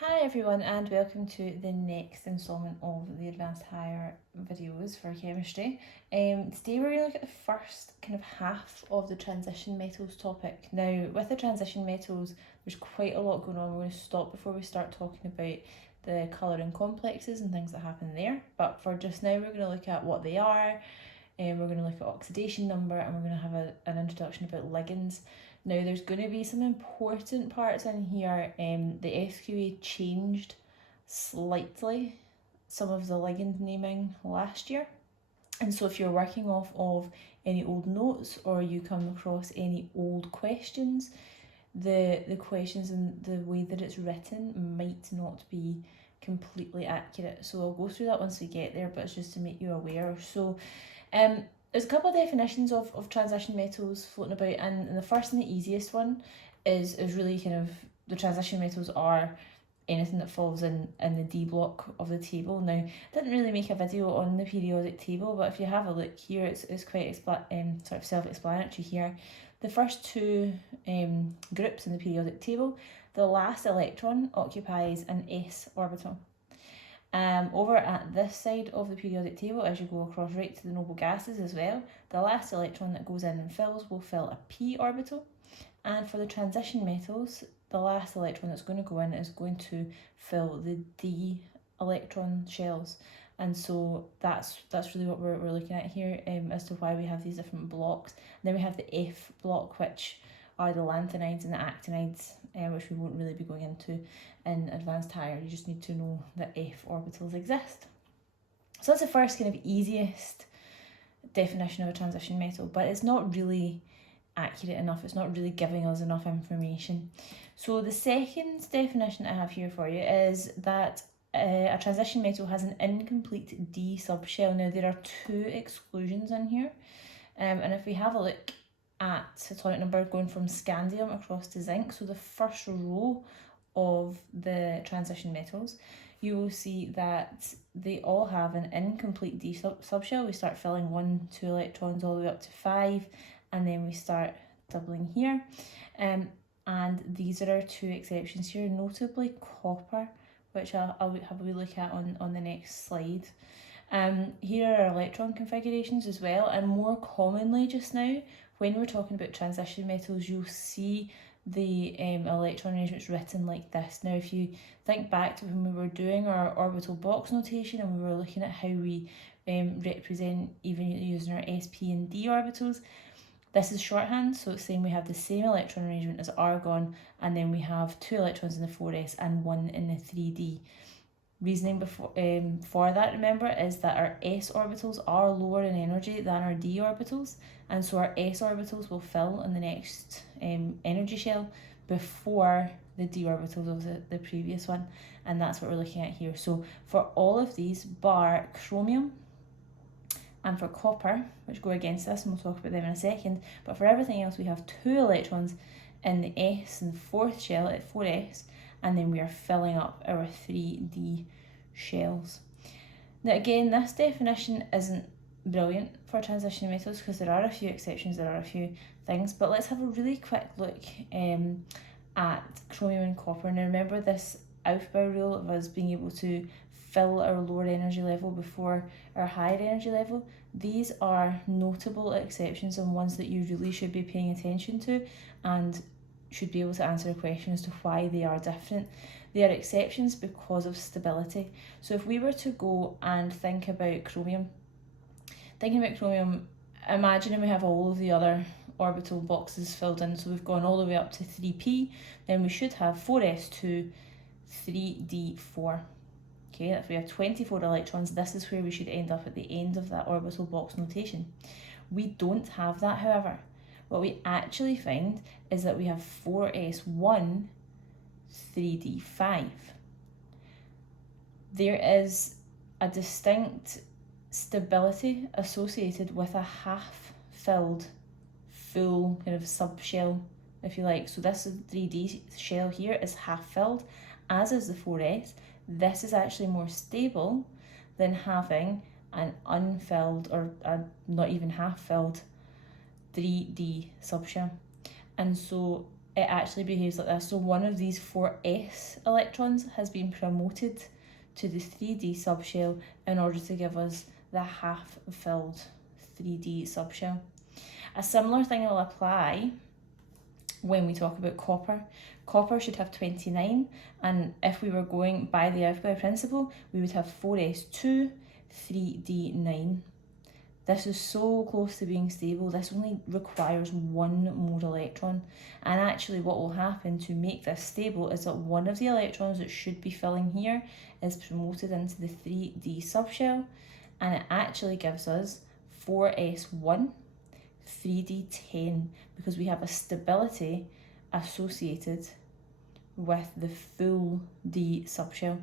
Hi everyone and welcome to the next instalment of the Advanced Higher videos for chemistry. Today we're going to look at the first kind of half of the transition metals topic. Now with the transition metals there's quite a lot going on. We're going to stop before we start talking about the colouring complexes and things that happen there, but for just now we're going to look at what they are, and we're going to look at oxidation number, and we're going to have an introduction about ligands. Now there's going to be some important parts in here. The SQA changed slightly some of the ligand naming last year, and so if you're working off of any old notes or you come across any old questions, the questions and the way that it's written might not be completely accurate. So I'll go through that once we get there, but it's just to make you aware. So there's a couple of definitions of transition metals floating about, and the first and the easiest one is really kind of the transition metals are anything that falls in the D block of the table. Now, I didn't really make a video on the periodic table, but if you have a look here, it's quite sort of self-explanatory here. The first two groups in the periodic table, the last electron occupies an s orbital. Over at this side of the periodic table, as you go across right to the noble gases as well, the last electron that goes in and fills will fill a p orbital. And for the transition metals, the last electron that's going to go in is going to fill the d electron shells. And so that's really what we're looking at here, as to why we have these different blocks. And then we have the F block, which are the lanthanides and the actinides, which we won't really be going into in advanced higher. You just need to know that F orbitals exist. So that's the first kind of easiest definition of a transition metal, but it's not really accurate enough. It's not really giving us enough information. So the second definition I have here for you is that a transition metal has an incomplete D subshell. Now there are two exclusions in here, and if we have a look at atomic number going from scandium across to zinc, so the first row of the transition metals, you will see that they all have an incomplete D subshell. We start filling 1, 2 electrons all the way up to 5, and then we start doubling here. And these are our two exceptions here, notably copper, which I'll have a wee look at on the next slide. Here are our electron configurations as well, and more commonly just now, when we're talking about transition metals, you'll see the electron arrangements written like this. Now, if you think back to when we were doing our orbital box notation and we were looking at how we represent even using our sp and d orbitals, this is shorthand, so it's saying we have the same electron arrangement as argon, and then we have 2 electrons in the 4s and 1 in the 3d. Reasoning for that, remember, is that our s orbitals are lower in energy than our d orbitals, and so our s orbitals will fill in the next energy shell before the d orbitals of the previous one, and that's what we're looking at here. So for all of these bar chromium and for copper, which go against this, and we'll talk about them in a second, but for everything else we have 2 electrons in the s and the 4th shell at 4s, and then we are filling up our 3D shells. Now again, this definition isn't brilliant for transition metals because there are a few exceptions, there are a few things, but let's have a really quick look at chromium and copper. Now remember this Aufbau rule of us being able to fill our lower energy level before our higher energy level. These are notable exceptions and ones that you really should be paying attention to and should be able to answer a question as to why they are different. They are exceptions because of stability. So if we were to go and think about chromium, imagining we have all of the other orbital boxes filled in, so we've gone all the way up to 3p, then we should have 4s2, 3d4. Okay, if we have 24 electrons, this is where we should end up at the end of that orbital box notation. We don't have that, however. What we actually find is that we have 4s1, 3d5. There is a distinct stability associated with a half-filled, full kind of subshell, if you like. So this 3d shell here is half-filled, as is the 4s. This is actually more stable than having an unfilled or not even half-filled 3D subshell. And so it actually behaves like this. So one of these 4s electrons has been promoted to the 3D subshell in order to give us the half-filled 3D subshell. A similar thing will apply when we talk about copper. Copper should have 29, and if we were going by the Aufbau principle, we would have 4s2, 3d9. This is so close to being stable. This only requires one more electron. And actually what will happen to make this stable is that one of the electrons that should be filling here is promoted into the 3D subshell, and it actually gives us 4s1, 3d10, because we have a stability associated with the full D subshell.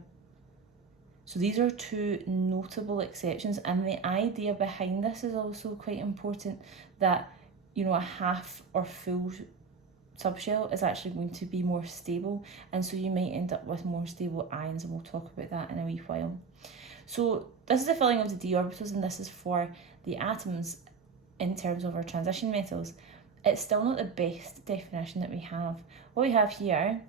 So these are two notable exceptions, and the idea behind this is also quite important, that, you know, a half or full subshell is actually going to be more stable, and so you might end up with more stable ions, and we'll talk about that in a wee while. So this is the filling of the d orbitals, and this is for the atoms in terms of our transition metals. It's still not the best definition that we have. What we have here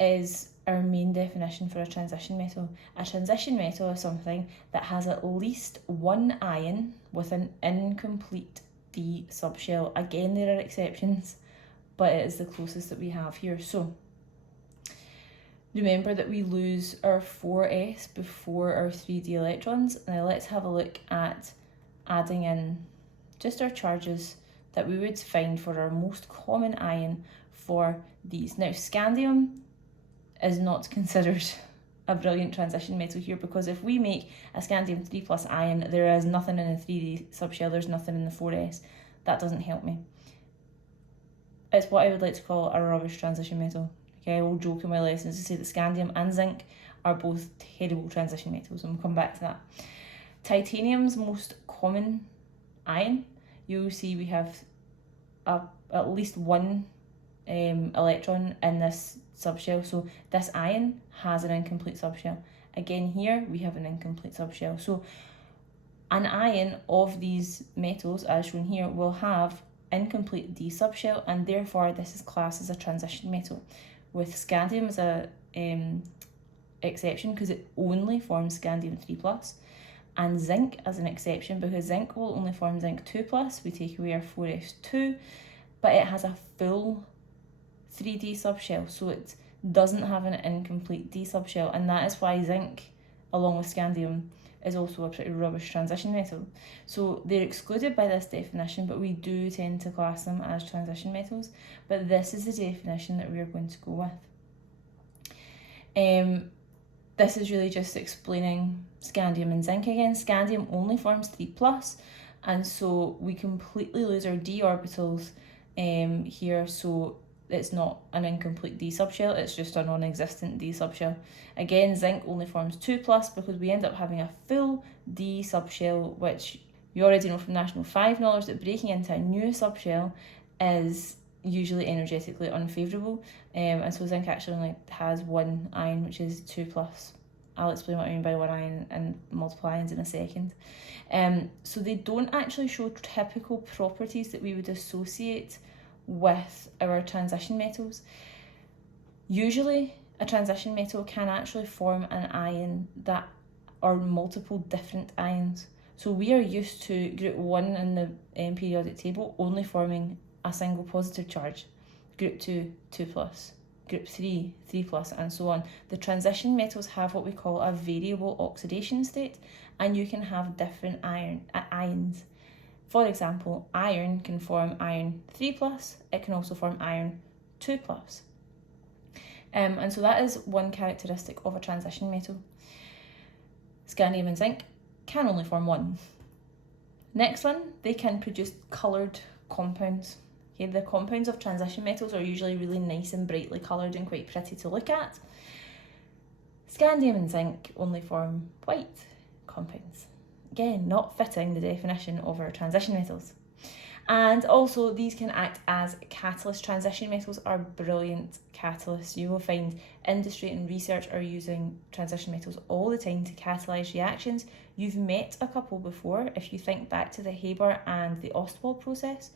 is our main definition for a transition metal. A transition metal is something that has at least one ion with an incomplete D subshell. Again, there are exceptions, but it is the closest that we have here. So remember that we lose our 4s before our 3d electrons. Now let's have a look at adding in just our charges that we would find for our most common ion for these. Now scandium is not considered a brilliant transition metal here, because if we make a scandium 3 plus ion, there is nothing in the 3D subshell, there's nothing in the 4s. That doesn't help me. It's what I would like to call a rubbish transition metal. Okay, I will joke in my lessons to say that scandium and zinc are both terrible transition metals, and we'll come back to that. Titanium's most common ion, you'll see we have at least one electron in this subshell, so this ion has an incomplete subshell. Again, here we have an incomplete subshell. So an ion of these metals, as shown here, will have incomplete D subshell, and therefore this is classed as a transition metal. With scandium as a exception, because it only forms scandium 3 plus, and zinc as an exception, because zinc will only form zinc 2 plus. We take away our 4s2, but it has a full 3D subshell, so it doesn't have an incomplete D subshell, and that is why zinc, along with scandium, is also a pretty rubbish transition metal. So they're excluded by this definition, but we do tend to class them as transition metals, but this is the definition that we're going to go with. This is really just explaining scandium and zinc again. Scandium only forms 3 plus, and so we completely lose our d orbitals here, so it's not an incomplete D subshell, it's just a non-existent D subshell. Again, zinc only forms 2 plus, because we end up having a full D subshell, which you already know from National 5 knowledge that breaking into a new subshell is usually energetically unfavourable, and so zinc actually only has one ion, which is 2 plus. I'll explain what I mean by one ion and multiple ions in a second. So they don't actually show typical properties that we would associate with our transition metals. Usually a transition metal can actually form an ion that are multiple different ions. So we are used to group 1 in the periodic table only forming a single positive charge, group 2 2 plus, group 3 3 plus, and so on. The transition metals have what we call a variable oxidation state, and you can have different ions. For example, iron can form iron 3 plus, it can also form iron 2 plus. And so that is one characteristic of a transition metal. Scandium and zinc can only form one. Next one, they can produce coloured compounds. Okay, the compounds of transition metals are usually really nice and brightly coloured and quite pretty to look at. Scandium and zinc only form white compounds. Again, not fitting the definition of our transition metals. And also these can act as catalysts. Transition metals are brilliant catalysts. You will find industry and research are using transition metals all the time to catalyse reactions. You've met a couple before if you think back to the Haber and the Ostwald process.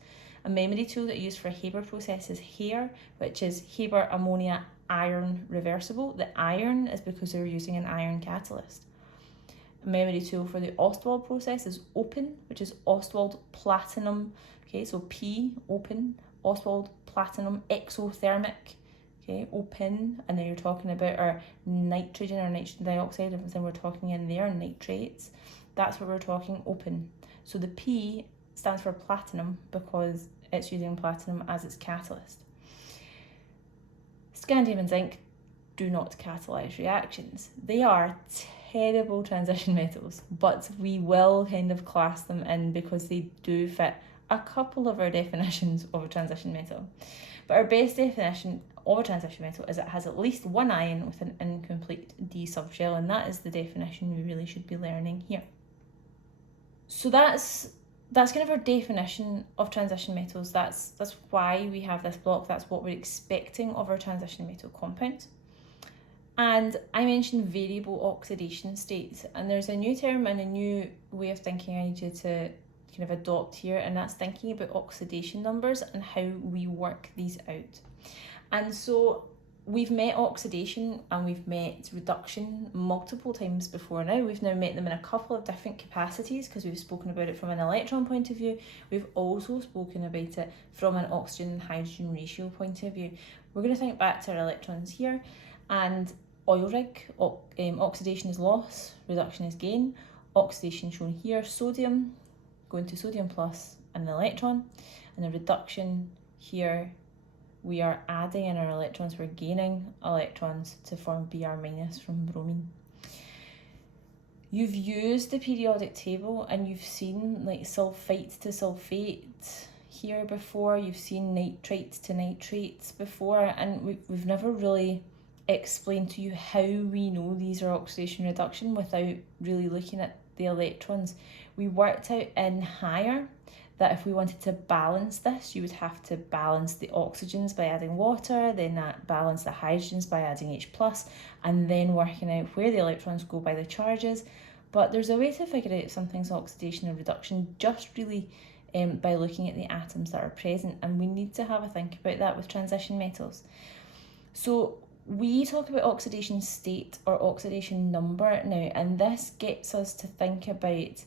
A memory tool that you use for Haber process is HARE, which is Haber ammonia iron reversible. The iron is because they're using an iron catalyst. A memory tool for the Ostwald process is OPEN, which is Ostwald platinum. Okay, so P, open, Ostwald platinum exothermic. Okay, open, and then you're talking about our nitrogen or nitrogen dioxide, and then we're talking in there, nitrates. That's what we're talking, open. So the P stands for platinum because it's using platinum as its catalyst. Scandium and zinc do not catalyze reactions. They are terrible transition metals, but we will kind of class them in because they do fit a couple of our definitions of a transition metal. But our best definition of a transition metal is it has at least one ion with an incomplete d subshell, and that is the definition we really should be learning here. So that's kind of our definition of transition metals. That's why we have this block. That's what we're expecting of our transition metal compounds. And I mentioned variable oxidation states, and there's a new term and a new way of thinking I need you to kind of adopt here, and that's thinking about oxidation numbers and how we work these out. And so we've met oxidation and we've met reduction multiple times before now. We've now met them in a couple of different capacities because we've spoken about it from an electron point of view. We've also spoken about it from an oxygen and hydrogen ratio point of view. We're going to think back to our electrons here, and oil rig, oxidation is loss, reduction is gain. Oxidation shown here, sodium going to sodium plus an electron, and the reduction here, we are adding in our electrons, we're gaining electrons to form Br minus from bromine. You've used the periodic table and you've seen like sulfite to sulfate here before, you've seen nitrites to nitrates before, and we've never really explained to you how we know these are oxidation reduction without really looking at the electrons. We worked out in higher that if we wanted to balance this, you would have to balance the oxygens by adding water, then that balance the hydrogens by adding H+, and then working out where the electrons go by the charges. But there's a way to figure out if something's oxidation or reduction just really by looking at the atoms that are present, and we need to have a think about that with transition metals. So we talk about oxidation state or oxidation number now, and this gets us to think about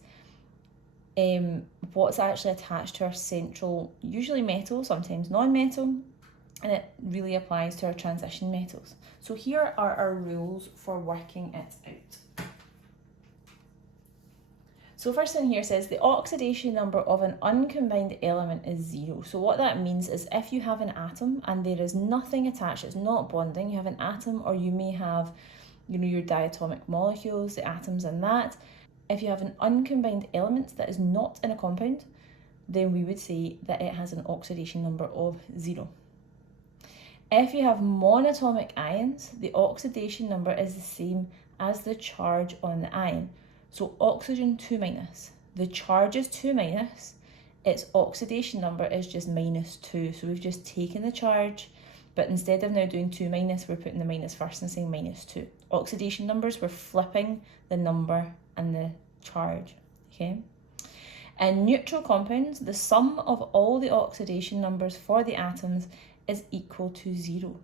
what's actually attached to our central, usually metal, sometimes non-metal, and it really applies to our transition metals. So here are our rules for working it out. So first thing here says the oxidation number of an uncombined element is 0. So what that means is if you have an atom and there is nothing attached, it's not bonding, you have an atom, or you may have, your diatomic molecules, the atoms in that. If you have an uncombined element that is not in a compound, then we would say that it has an oxidation number of 0. If you have monatomic ions, the oxidation number is the same as the charge on the ion. So oxygen 2-, the charge is 2-, its oxidation number is just -2. So we've just taken the charge, but instead of now doing 2-, we're putting the minus first and saying -2. Oxidation numbers, we're flipping the number and the charge, okay? In neutral compounds, the sum of all the oxidation numbers for the atoms is equal to 0.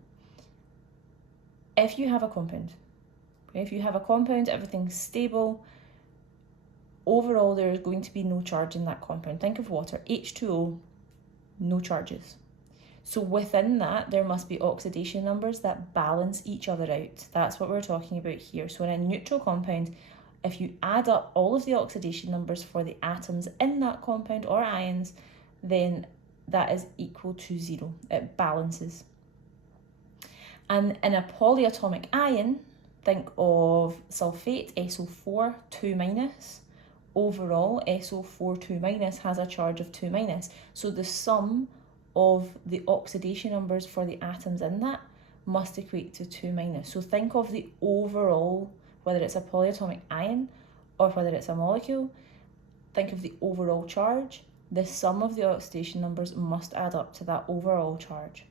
If you have a compound, okay, if you have a compound, everything's stable, overall there is going to be no charge in that compound. Think of water, H2O, no charges. So within that, there must be oxidation numbers that balance each other out. That's what we're talking about here. So in a neutral compound, if you add up all of the oxidation numbers for the atoms in that compound or ions, then that is equal to 0. It balances. And in a polyatomic ion, think of sulfate, SO4, 2-. Overall, SO4, 2- has a charge of 2-. So the sum of the oxidation numbers for the atoms in that must equate to 2-. So think of the overall, whether it's a polyatomic ion or whether it's a molecule, think of the overall charge. The sum of the oxidation numbers must add up to that overall charge.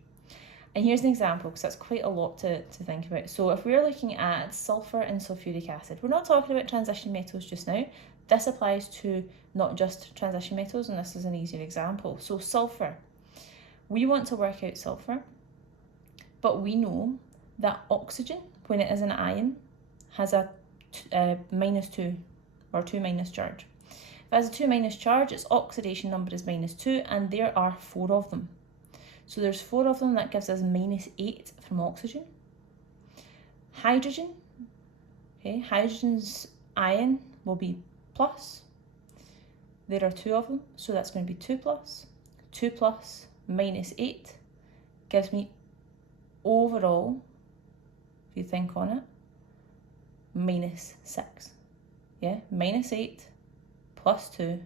And here's an example, because that's quite a lot to think about. So if we're looking at sulfur and sulfuric acid, we're not talking about transition metals just now. This applies to not just transition metals, and this is an easier example. So sulfur, We want to work out sulfur, but we know that oxygen, when it is an ion, has a -2 or 2- charge. If it has a 2- charge, its oxidation number is -2, and there are 4 of them. So there's 4 of them, that gives us -8 from oxygen. Hydrogen, okay, hydrogen's ion will be plus. There are 2 of them, so that's going to be 2 plus. 2 plus -8 gives me overall, if you think on it, -6. Yeah, -8 plus 2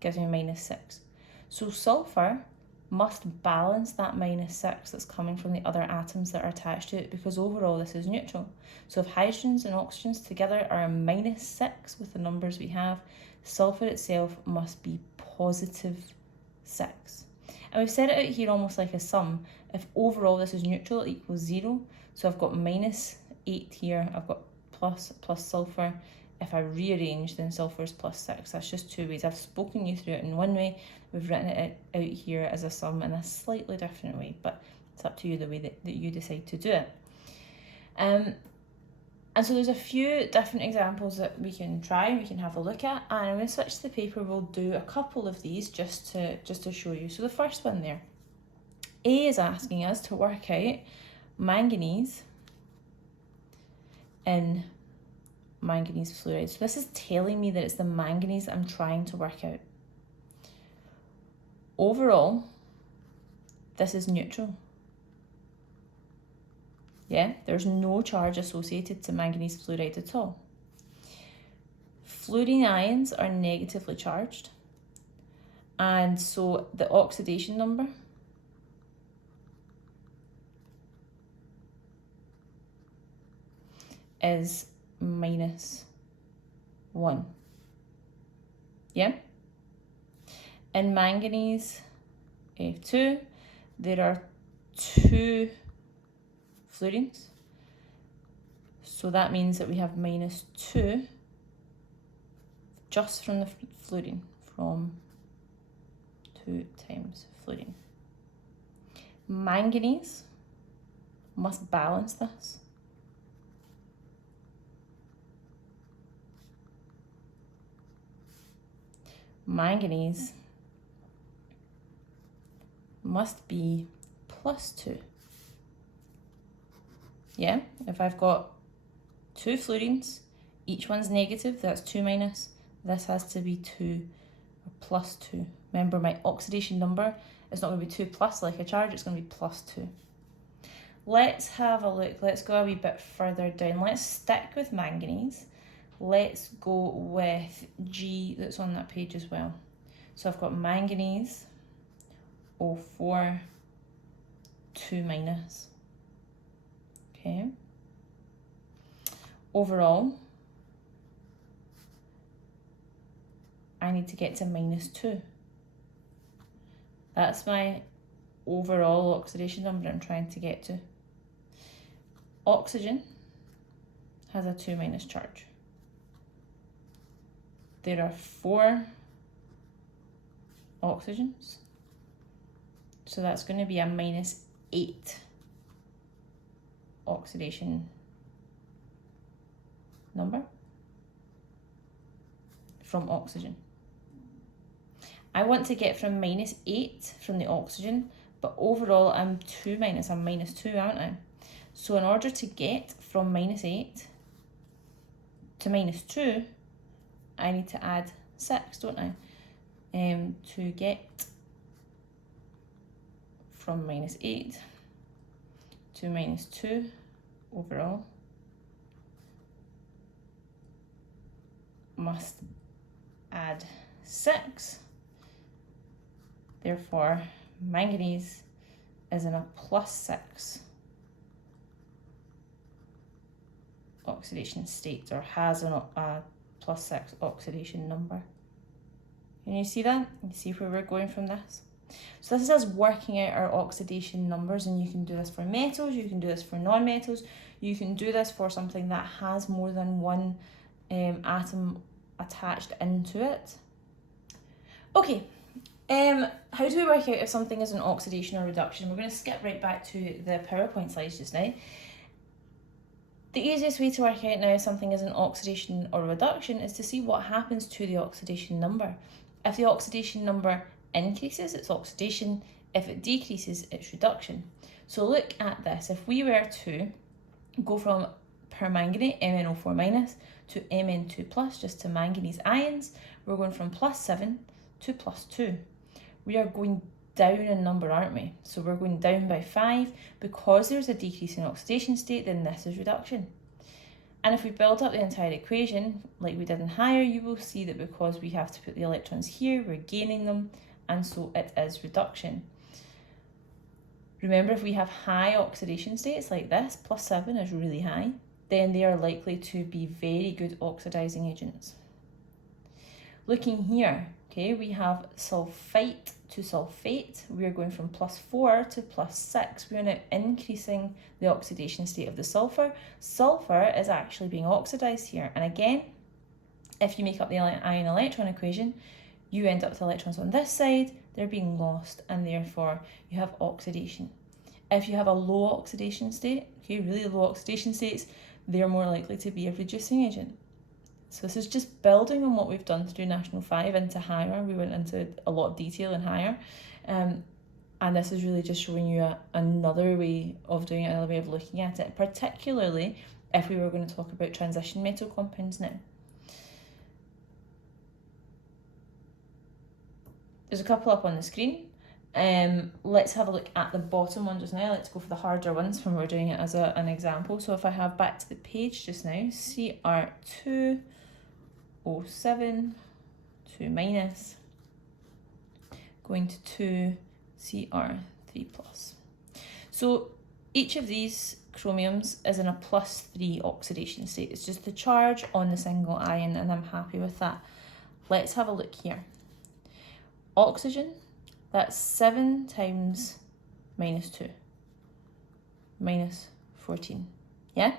gives me -6. So sulfur must balance that -6 that's coming from the other atoms that are attached to it, because overall this is neutral. So if hydrogens and oxygens together are a -6 with the numbers we have, sulfur itself must be +6. And we've set it out here almost like a sum. If overall this is neutral, it equals 0. So I've got -8 here, I've got plus sulfur. If I rearrange, then sulfur is +6. That's just 2 ways. I've spoken you through it in one way. We've written it out here as a sum in a slightly different way, but it's up to you the way that you decide to do it. And so there's a few different examples that we can try, we can have a look at, and when we switch to the paper, we'll do a couple of these just to show you. So the first one there, A is asking us to work out manganese in manganese fluoride. So this is telling me that it's the manganese I'm trying to work out. Overall, this is neutral. Yeah, there's no charge associated to manganese fluoride at all. Fluorine ions are negatively charged, and so the oxidation number is -1. Yeah? In manganese F2, there are 2 fluorines. So that means that we have -2 just from the fluorine, from 2 times fluorine. Manganese must balance this. Manganese must be +2. Yeah, if I've got 2 fluorines, each one's negative, that's 2-. This has to be 2 or +2. Remember, my oxidation number is not going to be 2 plus like a charge, it's going to be +2. Let's have a look, let's go a wee bit further down. Let's stick with manganese. Let's go with G that's on that page as well. So I've got manganese, O4, 2-. Okay. Overall, I need to get to -2. That's my overall oxidation number I'm trying to get to. Oxygen has a 2- charge. There are 4 oxygens, so that's going to be a -8 oxidation number from oxygen. I want to get from -8 from the oxygen, but overall I'm 2-, I'm -2, aren't I? So in order to get from -8 to -2, I need to add 6, don't I? To get from -8 to -2 overall, must add 6. Therefore, manganese is in a +6 oxidation state, or has a +6 oxidation number. Can you see that? You see where we're going from this? So this is us working out our oxidation numbers, and you can do this for metals, you can do this for non-metals, you can do this for something that has more than one atom attached into it. Okay, How do we work out if something is an oxidation or reduction? We're going to skip right back to the PowerPoint slides just now. The easiest way to work out now if something is an oxidation or reduction is to see what happens to the oxidation number. If the oxidation number increases, it's oxidation. If it decreases, it's reduction. So look at this. If we were to go from permanganate, MnO4 minus, to Mn2 plus, just to manganese ions, we're going from +7 to +2. We are going down in number, aren't we? So we're going down by 5. Because there's a decrease in oxidation state, then this is reduction. And if we build up the entire equation, like we did in higher, you will see that because we have to put the electrons here, we're gaining them, and so it is reduction. Remember, if we have high oxidation states like this, +7 is really high, then they are likely to be very good oxidizing agents. Looking here, okay, we have sulfite to sulfate. We are going from +4 to +6. We are now increasing the oxidation state of the sulfur. Sulfur is actually being oxidized here. And again, if you make up the ion electron equation, you end up with electrons on this side, they're being lost, and therefore you have oxidation. If you have a low oxidation state, okay, really low oxidation states, they're more likely to be a reducing agent. So this is just building on what we've done through National 5 into higher. We went into a lot of detail in higher. And this is really just showing you another way of doing it, another way of looking at it, particularly if we were going to talk about transition metal compounds now. There's a couple up on the screen. Let's have a look at the bottom one just now. Let's go for the harder ones when we're doing it as an example. So if I have back to the page just now, Cr2O7, 2 minus, going to 2 Cr3 plus. So each of these chromiums is in a +3 oxidation state. It's just the charge on the single ion, and I'm happy with that. Let's have a look here. Oxygen, that's 7 times -2, -14, yeah?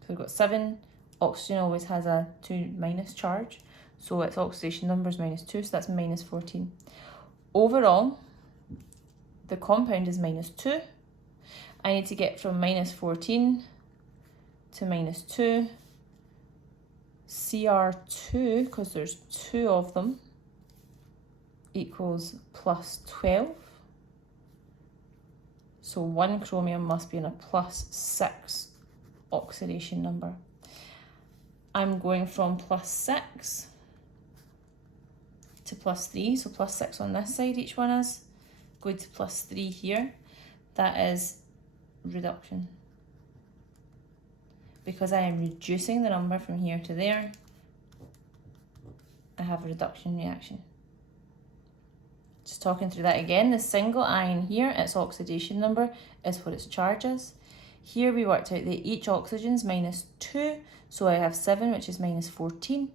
So we've got 7, oxygen always has a 2 minus charge, so its oxidation number is -2, so that's -14. Overall, the compound is -2. I need to get from -14 to -2. Cr2, because there's 2 of them, equals +12. So one chromium must be in a +6 oxidation number. I'm going from +6 to +3, so +6 on this side each one is, going to +3 here. That is reduction. Because I am reducing the number from here to there, I have a reduction reaction. Just talking through that again, the single ion here, its oxidation number is what its charge is. Here we worked out that each oxygen is -2, so I have 7, which is -14.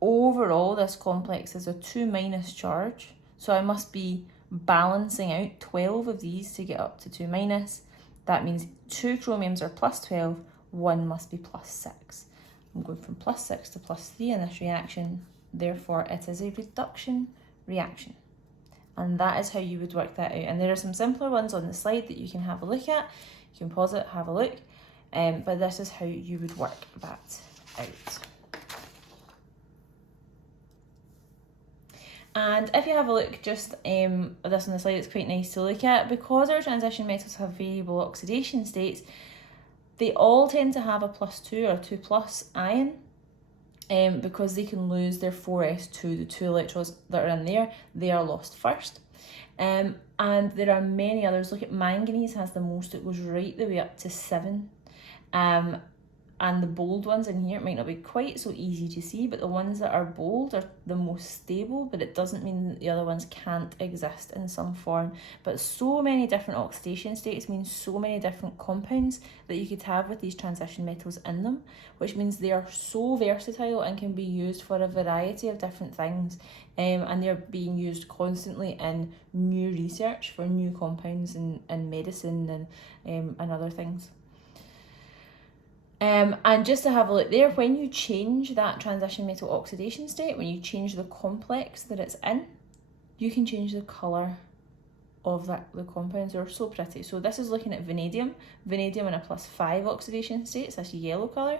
Overall, this complex is a 2 minus charge, so I must be balancing out 12 of these to get up to 2 minus. That means 2 chromiums are +12, 1 must be +6. I'm going from +6 to +3 in this reaction, therefore it is a reduction reaction. And that is how you would work that out. And there are some simpler ones on the slide that you can have a look at. You can pause it, have a look, but this is how you would work that out. And if you have a look, just this on the slide, it's quite nice to look at. Because our transition metals have variable oxidation states, they all tend to have a +2 or 2+ ion, because they can lose their 4s2, the 2 electrons that are in there, they are lost first. And there are many others. Look at manganese has the most, it goes right the way up to 7. And the bold ones in here, it might not be quite so easy to see, but the ones that are bold are the most stable, but it doesn't mean that the other ones can't exist in some form. But so many different oxidation states means so many different compounds that you could have with these transition metals in them, which means they are so versatile and can be used for a variety of different things. And they're being used constantly in new research for new compounds in medicine and other things. And just to have a look there, when you change that transition metal oxidation state, when you change the complex that it's in, you can change the colour of the compounds. Are so pretty. So this is looking at vanadium in a +5 oxidation state, so that's a yellow colour.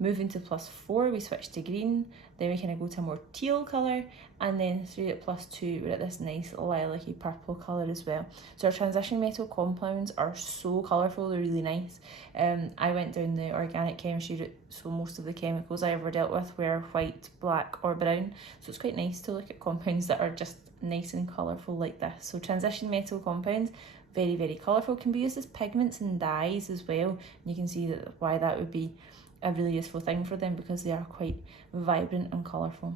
Moving to +4, we switch to green, then we kind of go to a more teal colour, and then through at +2, we're at this nice lilac-y purple colour as well. So our transition metal compounds are so colourful, they're really nice. I went down the organic chemistry route, so most of the chemicals I ever dealt with were white, black or brown, so it's quite nice to look at compounds that are just nice and colourful like this. So transition metal compounds, very, very colourful, can be used as pigments and dyes as well. And you can see that why that would be a really useful thing for them, because they are quite vibrant and colourful.